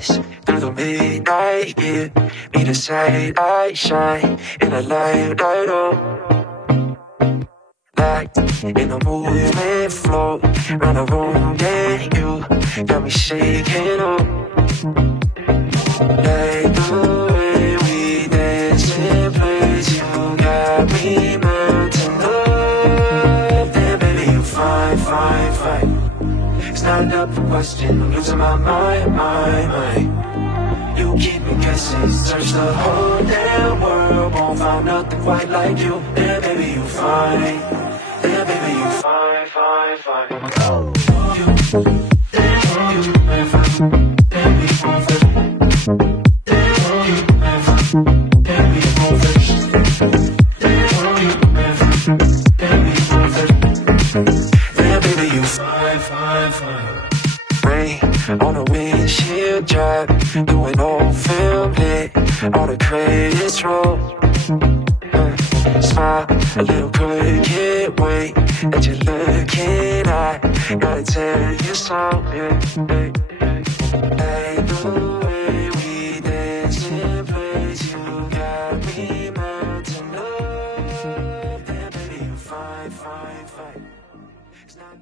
dance through the midnight, yeah. Be the sight I shine in a light, light up. Like in a movement flow round the room, yeah, you got me shaking up. Like the way we dance in place, you got me melting up. Then baby, you fine, fine, fine. It's not up for question, I'm losing my mind. You keep me guessing, search the whole damn world, won't find nothing quite like you. Then baby, you fine. Then baby, you fine, fine, fine. You, then you, then fine. Then we both then you, then fine. Then we both then you, then fine. Then we both then baby, you fine, fine, fine. Rain on a windshield drive, doing old film lit, all the credits roll. Smile, a little crooked way that you're looking at. Gotta tell you something, hey, hey, the way we dance in place, you got me melting up. Then baby, you fine, fine, fine. It's not